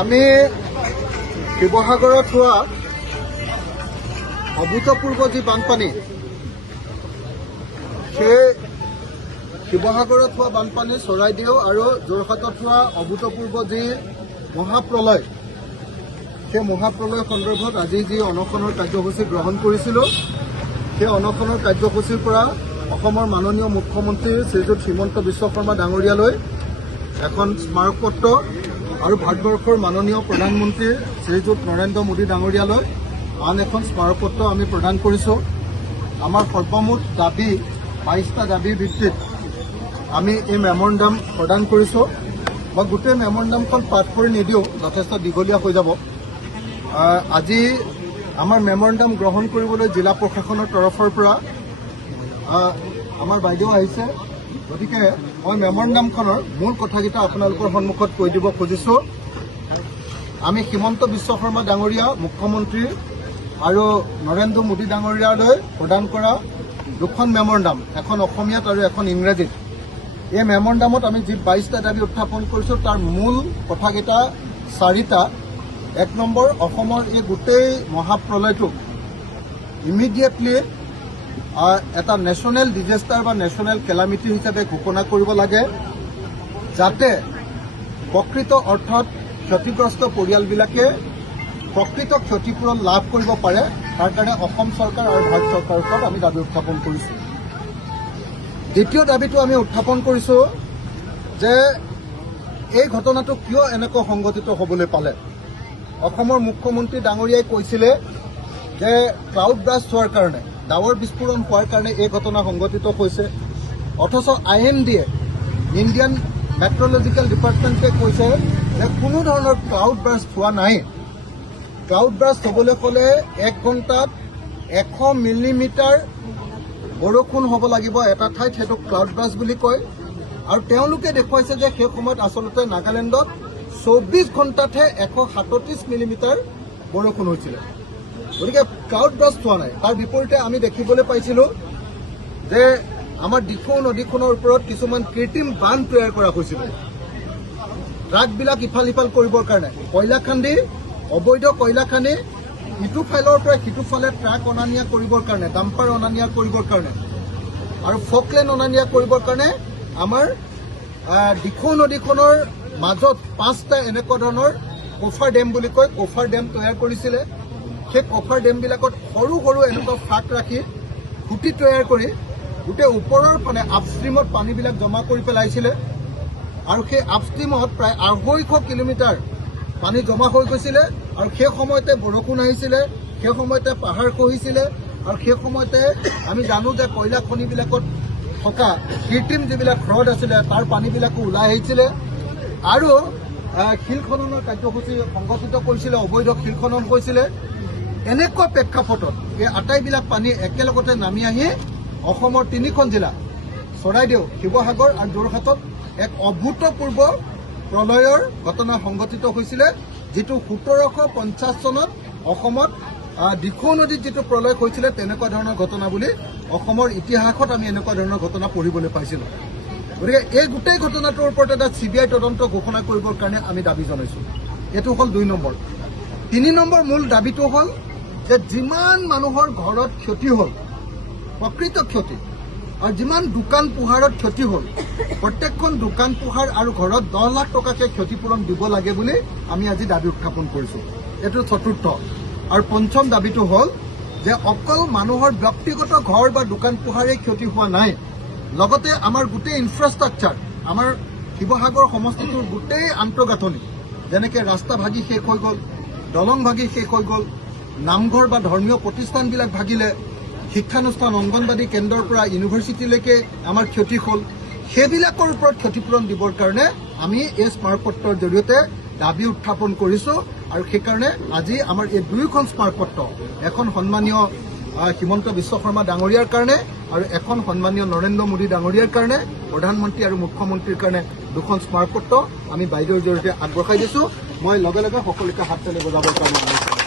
আমি শিৱসাগৰত হোৱা অভূতপূৰ্ব যি বানপানী, সেই শিৱসাগৰত হোৱা বানপানী, চৰাইদেউ আৰু যোৰহাটত হোৱা অভূতপূৰ্ব যি মহাপ্ৰলয়, সেই মহাপ্ৰলয় সন্দৰ্ভত আজি যি অনশনৰ কাৰ্যসূচী গ্ৰহণ কৰিছিলোঁ, সেই অনশনৰ কাৰ্যসূচীৰ পৰা অসমৰ মাননীয় মুখ্যমন্ত্ৰী শ্ৰীযুত হিমন্ত বিশ্ব শৰ্মা ডাঙৰীয়ালৈ এখন স্মাৰকপত্ৰ আৰু ভাৰতবৰ্ষৰ মাননীয় প্ৰধানমন্ত্ৰী শ্ৰীযুত নৰেন্দ্ৰ মোদী ডাঙৰীয়ালৈ আন এখন স্মাৰকপত্ৰ আমি প্ৰদান কৰিছোঁ। আমাৰ সৰ্বমুঠ দাবী 22টা দাবীৰ ভিত্তিত আমি এই মেমৰেণ্ডাম প্ৰদান কৰিছোঁ। মই গোটেই মেমৰেণ্ডামখন পাঠ কৰি নিদিওঁ, যথেষ্ট দীঘলীয়া হৈ যাব। আজি আমাৰ মেমৰেণ্ডাম গ্ৰহণ কৰিবলৈ জিলা প্ৰশাসনৰ তৰফৰ পৰা আমাৰ বাইদেউ আহিছে, গতিকে মই মেমৰেণ্ডামখনৰ মূল কথাকেইটা আপোনালোকৰ সন্মুখত কৈ দিব খুজিছোঁ। আমি হিমন্ত বিশ্ব শৰ্মা ডাঙৰীয়া মুখ্যমন্ত্ৰী আৰু নৰেন্দ্ৰ মোদী ডাঙৰীয়ালৈ প্ৰদান কৰা দুখন মেমৰেণ্ডাম, এখন অসমীয়াত আৰু এখন ইংৰাজীত। এই মেমৰেণ্ডামত আমি যি 22টা দাবী উত্থাপন কৰিছোঁ, তাৰ মূল কথাকেইটা 4টা। 1 নম্বৰ, অসমৰ এই গোটেই মহাপ্ৰলয়টোক ইমিডিয়েটলি এটা নেশ্যনেল ডিজাষ্টাৰ বা নেশ্যনেল কেলামিটি হিচাপে ঘোষণা কৰিব লাগে, যাতে প্ৰকৃত অৰ্থত ক্ষতিগ্ৰস্ত পৰিয়ালবিলাকে প্ৰকৃত ক্ষতিপূৰণ লাভ কৰিব পাৰে। তাৰ কাৰণে অসম চৰকাৰ আৰু ভাৰত চৰকাৰৰ ওচৰত আমি দাবী উত্থাপন কৰিছোঁ। দ্বিতীয় দাবীটো আমি উত্থাপন কৰিছোঁ যে এই ঘটনাটো কিয় এনেকৈ সংঘটিত হ'বলৈ পালে। অসমৰ মুখ্যমন্ত্ৰী ডাঙৰীয়াই কৈছিলে যে ক্লাউড ব্ৰাষ্ট হোৱাৰ কাৰণে, ডাৱৰ বিস্ফোৰণ হোৱাৰ কাৰণে এই ঘটনা সংঘটিত হৈছে, অথচ IMD-য়ে ইণ্ডিয়ান মেট্ৰলজিকেল ডিপাৰ্টমেণ্টে কৈছে যে কোনো ধৰণৰ ক্লাউড ব্ৰাষ্ট হোৱা নাই। ক্লাউড ব্ৰাষ্ট হ'বলৈ হ'লে 1 ঘণ্টাত 100 মিলিমিটাৰ বৰষুণ হ'ব লাগিব এটা ঠাইত, সেইটো ক্লাউড ব্ৰাষ্ট বুলি কয়। আৰু তেওঁলোকে দেখুৱাইছে যে সেই সময়ত আচলতে নাগালেণ্ডত 24 ঘণ্টাতহে 137 মিলিমিটাৰ বৰষুণ হৈছিলে। গতিকে ক্লাউড ব্ৰাষ্ট হোৱা নাই। তাৰ বিপৰীতে আমি দেখিবলৈ পাইছিলোঁ যে আমাৰ দিখৌ নদীখনৰ ওপৰত কিছুমান কৃত্ৰিম বান্ধ তৈয়াৰ কৰা হৈছিল, ট্ৰাকবিলাক ইফাল সিফাল কৰিবৰ কাৰণে, কয়লা খান্দি, অবৈধ কয়লা খান্দি ইটো ফালৰ পৰা সিটো ফালে ট্ৰাক অনা নিয়া কৰিবৰ কাৰণে, ডাম্পাৰ অনা নিয়া কৰিবৰ কাৰণে আৰু ফকলেন অনা নিয়া কৰিবৰ কাৰণে আমাৰ দিখৌ নদীখনৰ মাজত 5টা এনেকুৱা ধৰণৰ কফাৰ ডেম বুলি কয়, কফাৰ ডেম তৈয়াৰ কৰিছিলে। সেই কফাৰ ডেমবিলাকত সৰু সৰু এনেকুৱা ফাঁক ৰাখি খুঁটি তৈয়াৰ কৰি গোটেই ওপৰৰ মানে আপষ্ট্ৰীমত পানীবিলাক জমা কৰি পেলাইছিলে। আৰু সেই আপষ্ট্ৰীমত প্ৰায় 250 কিলোমিটাৰ পানী জমা হৈ গৈছিলে। আৰু সেই সময়তে বৰষুণ আহিছিলে, সেই সময়তে পাহাৰ খহিছিলে, আৰু সেই সময়তে আমি জানো যে কয়লা খনিবিলাকত থকা কৃত্ৰিম যিবিলাক হ্ৰদ আছিলে তাৰ পানীবিলাকো ওলাই আহিছিলে। আৰু শিল খননৰ কাৰ্যসূচী সংগঠিত কৰিছিলে, অবৈধ শিল খনন কৰিছিলে। এনেকুৱা প্ৰেক্ষাপটত এই আটাইবিলাক পানী একেলগতে নামি আহি অসমৰ 3খন জিলা, চৰাইদেউ, শিৱসাগৰ আৰু যোৰহাটত এক অভূতপূৰ্ব প্ৰলয়ৰ ঘটনা সংঘটিত হৈছিলে, যিটো 1750 চনত অসমত দিখৌ নদীত যিটো প্ৰলয় হৈছিলে তেনেকুৱা ধৰণৰ ঘটনা বুলি অসমৰ ইতিহাসত আমি এনেকুৱা ধৰণৰ ঘটনা পঢ়িবলৈ পাইছিলোঁ। গতিকে এই গোটেই ঘটনাটোৰ ওপৰত এটা CBI তদন্ত ঘোষণা কৰিবৰ কাৰণে আমি দাবী জনাইছোঁ। এইটো হ'ল 2 নম্বৰ। 3 নম্বৰ মূল দাবীটো হ'ল যে যিমান মানুহৰ ঘৰত ক্ষতি হ'ল, প্ৰকৃত ক্ষতি, আৰু যিমান দোকান পোহাৰত ক্ষতি হ'ল, প্ৰত্যেকখন দোকান পোহাৰ আৰু ঘৰত 10 লাখ টকাকৈ ক্ষতিপূৰণ দিব লাগে বুলি আমি আজি দাবী উত্থাপন কৰিছোঁ। এইটো 4ৰ্থ। আৰু 5ম দাবীটো হ'ল যে অকল মানুহৰ ব্যক্তিগত ঘৰ বা দোকান পোহাৰেই ক্ষতি হোৱা নাই, লগতে আমাৰ গোটেই ইনফ্ৰাষ্ট্ৰাকচাৰ, আমাৰ শিৱসাগৰ সমষ্টিটোৰ গোটেই আন্তঃগাঁথনি, যেনেকৈ ৰাস্তা ভাগি শেষ হৈ গ'ল, দলং ভাগি শেষ হৈ গ'ল, নামঘৰ বা ধৰ্মীয় প্ৰতিষ্ঠানবিলাক ভাগিলে, শিক্ষানুষ্ঠান, অংগনবাদী কেন্দ্ৰৰ পৰা ইউনিভাৰ্চিটিলৈকে আমাৰ ক্ষতি হ'ল। সেইবিলাকৰ ওপৰত ক্ষতিপূৰণ দিবৰ কাৰণে আমি এই স্মাৰকপত্ৰৰ জৰিয়তে দাবী উত্থাপন কৰিছোঁ। আৰু সেইকাৰণে আজি আমাৰ এই 2খন স্মাৰকপত্ৰ, এখন সন্মানীয় হিমন্ত বিশ্ব শৰ্মা ডাঙৰীয়াৰ কাৰণে আৰু এখন সন্মানীয় নৰেন্দ্ৰ মোদী ডাঙৰীয়াৰ কাৰণে, প্ৰধানমন্ত্ৰী আৰু মুখ্যমন্ত্ৰীৰ কাৰণে 2খন স্মাৰকপত্ৰ আমি বাইদেউৰ জৰিয়তে আগবঢ়াই দিছোঁ। মই লগে লগে সকলোকে হাত তালি বজাবৰ কাৰণে